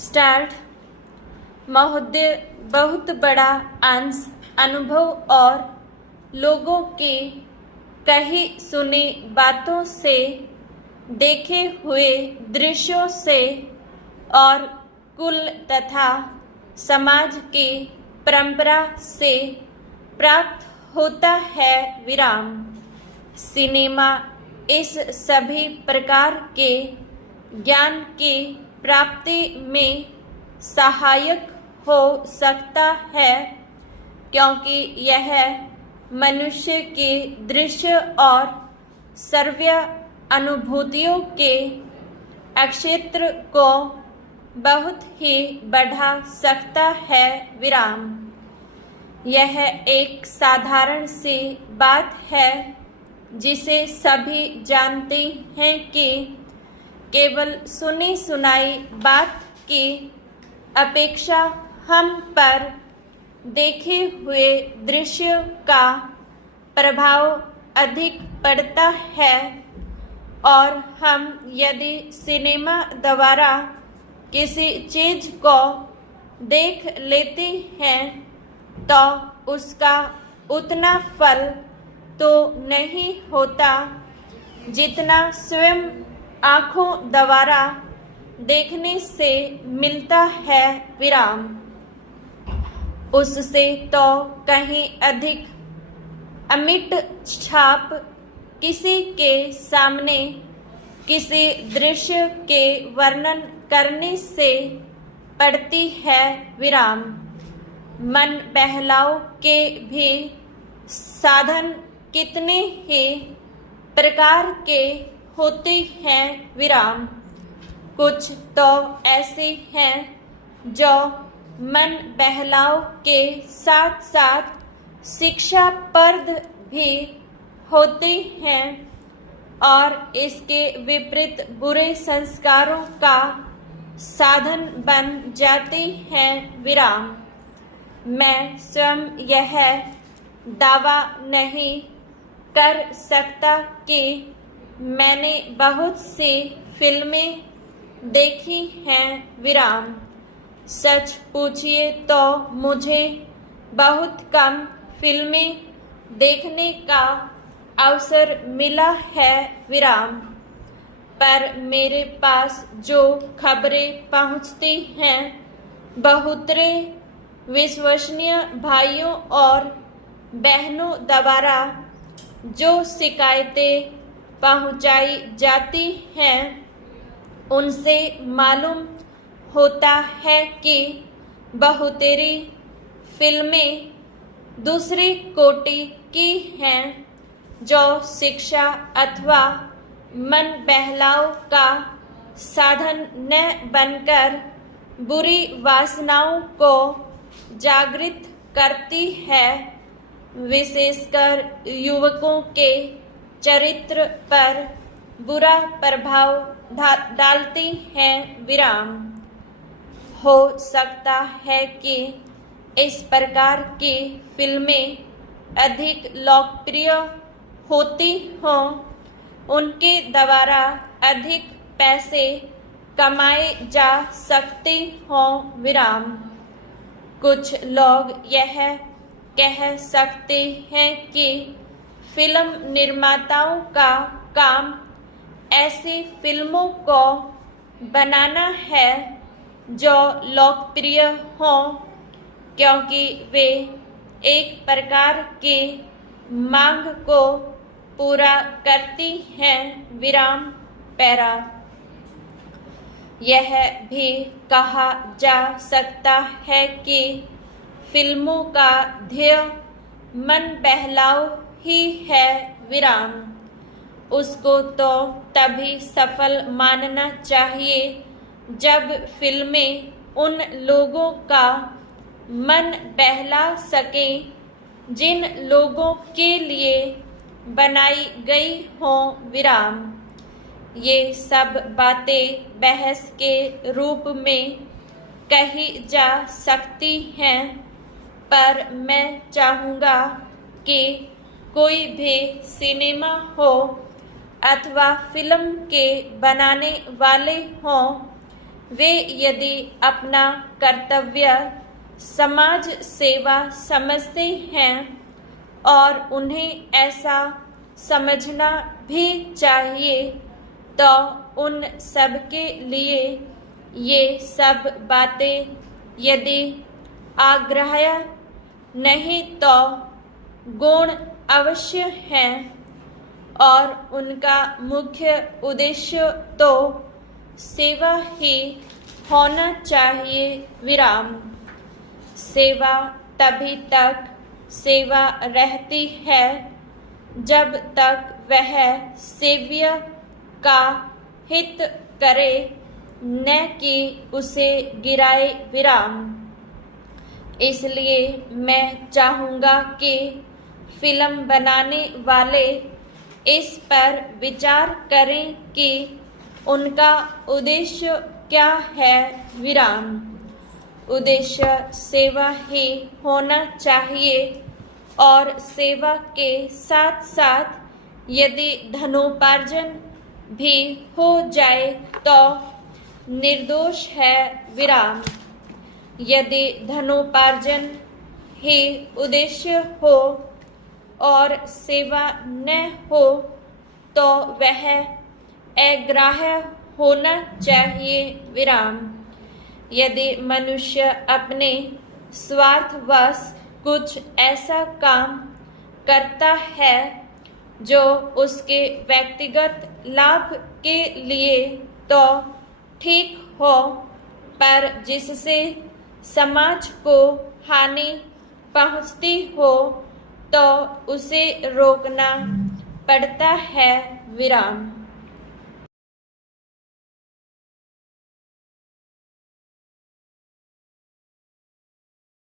Start. महोदय, बहुत बड़ा अंश अनुभव और लोगों की कही सुनी बातों से, देखे हुए दृश्यों से और कुल तथा समाज की परंपरा से प्राप्त होता है विराम। सिनेमा इस सभी प्रकार के ज्ञान की प्राप्ति में सहायक हो सकता है, क्योंकि यह मनुष्य की दृश्य और श्रव्य अनुभूतियों के क्षेत्र को बहुत ही बढ़ा सकता है विराम। यह एक साधारण सी बात है जिसे सभी जानते हैं कि केवल सुनी सुनाई बात की अपेक्षा हम पर देखे हुए दृश्य का प्रभाव अधिक पड़ता है, और हम यदि सिनेमा द्वारा किसी चीज को देख लेते हैं तो उसका उतना फल तो नहीं होता जितना स्वयं आँखों द्वारा देखने से मिलता है विराम। उससे तो कहीं अधिक अमिट छाप किसी के सामने किसी दृश्य के वर्णन करने से पड़ती है विराम। मन बहलाव के भी साधन कितने ही प्रकार के होते हैं विराम। कुछ तो ऐसे हैं जो मन बहलाव के साथ साथ शिक्षाप्रद भी होते हैं और इसके विपरीत बुरे संस्कारों का साधन बन जाते हैं विराम। मैं स्वयं यह दावा नहीं कर सकता कि मैंने बहुत सी फिल्में देखी हैं विराम। सच पूछिए तो मुझे बहुत कम फिल्में देखने का अवसर मिला है विराम, पर मेरे पास जो खबरें पहुंचती हैं, बहुतरे विश्वसनीय भाइयों और बहनों द्वारा जो शिकायतें पहुंचाई जाती हैं, उनसे मालूम होता है कि बहुतेरी फिल्में दूसरी कोटि की हैं जो शिक्षा अथवा मन बहलाव का साधन न बनकर बुरी वासनाओं को जागृत करती है, विशेषकर युवकों के चरित्र पर बुरा प्रभाव डालती हैं विराम। हो सकता है कि इस प्रकार की फिल्में अधिक लोकप्रिय होती हों, उनके द्वारा अधिक पैसे कमाए जा सकते हों विराम। कुछ लोग यह कह सकते हैं कि फिल्म निर्माताओं का काम ऐसी फिल्मों को बनाना है जो लोकप्रिय हों, क्योंकि वे एक प्रकार की मांग को पूरा करती हैं विराम पैरा। यह भी कहा जा सकता है कि फिल्मों का ध्येय मन बहलाव ही है विराम। उसको तो तभी सफल मानना चाहिए जब फिल्में उन लोगों का मन बहला सके जिन लोगों के लिए बनाई गई हों विराम। ये सब बातें बहस के रूप में कही जा सकती हैं, पर मैं चाहूँगा कि कोई भी सिनेमा हो अथवा फिल्म के बनाने वाले हों, वे यदि अपना कर्तव्य समाज सेवा समझते हैं और उन्हें ऐसा समझना भी चाहिए, तो उन सब के लिए ये सब बातें यदि आग्राह्य नहीं तो गौण अवश्य हैं और उनका मुख्य उद्देश्य तो सेवा ही होना चाहिए। विराम। सेवा तभी तक सेवा रहती है जब तक वह सेव्य का हित करे, न कि उसे गिराए। विराम। इसलिए मैं चाहूँगा कि फिल्म बनाने वाले इस पर विचार करें कि उनका उद्देश्य क्या है। विराम। उद्देश्य सेवा ही होना चाहिए और सेवा के साथ साथ यदि धनोपार्जन भी हो जाए तो निर्दोष है। विराम। यदि धनोपार्जन ही उद्देश्य हो और सेवा न हो तो वह अग्राह्य होना चाहिए। विराम। यदि मनुष्य अपने स्वार्थवश कुछ ऐसा काम करता है जो उसके व्यक्तिगत लाभ के लिए तो ठीक हो, पर जिससे समाज को हानि पहुंचती हो तो उसे रोकना पड़ता है। विराम।